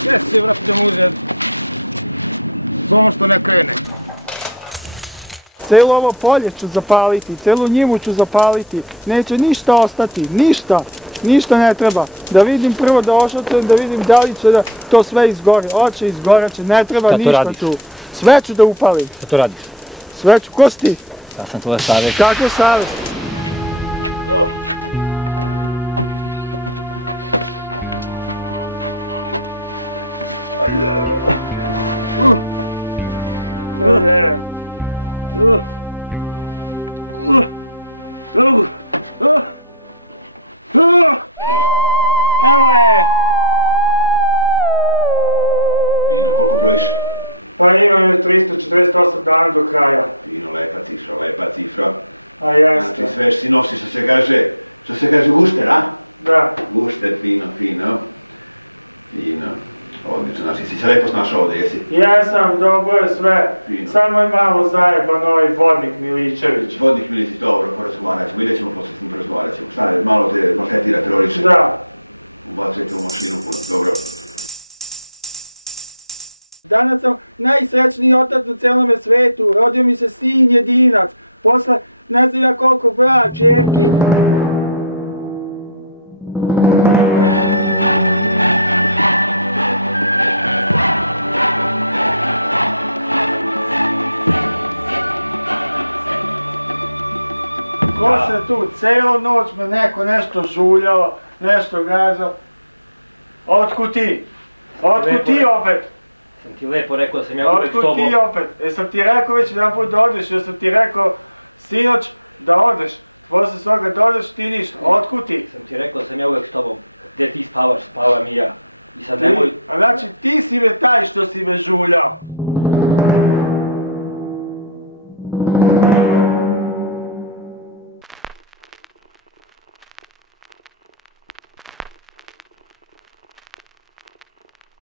Gdje se vrati da mu uzeti? Za ono što ne krene. Celo ovo polje ću zapaliti, celu njivu ću zapaliti, neće ništa ostati, ništa, ništa ne treba. Da vidim prvo da ošacujem, da vidim da li će da to sve izgori, hoće izgoreće, ne treba ništa tu. Sve ću da upalim. Šta to radiš? Sve ću, ko si ti? Ja sam tvoja savjest. Kako savjest? Evo je! Fino, koliko brojiš? Pa imam 348 dana do kraja. Fino, lepa cifra. A jeste. Znači sve što si nosi, što se kaže gušter, a? Da. Gušter, fino. Odlično, znači si se lepo snašao ovdje, jesi? Jesam, dobro je sve. Fino. Samo je malo zajeban ovaj vodnik Miličević. Vodnik Miličić, dobro, porazgovarat ćemo, idet ćemo posle s njim porazgovarat ćemo. Šta je, malo te maltretira, teroriše? Da. Ubacujete u mašinu puno, dobro. Danas sam najsrećniji otac na celome svetu, rodio mi se sin jedinac, posle ne znam ja koliko brat, čerki. Ko se tu, celu noć me neko nešto žuljalo, nešto gađao. Otkud ti? Otkud ti opet? Sam ti lepo rekao da sam ja uvek s tobom. Otkud ti opet? Jesam ti rekao već jedan put da odeš, jesam ti rekao sinoć da odeš. Posle svoga da odeš ti ništa. Otkud ti? Sam ti rekao da sam ja uvek s tobom. Gde ti spavaš, spavam i ja. I sad nemoj... A znači ti si me taj što si me žuljao.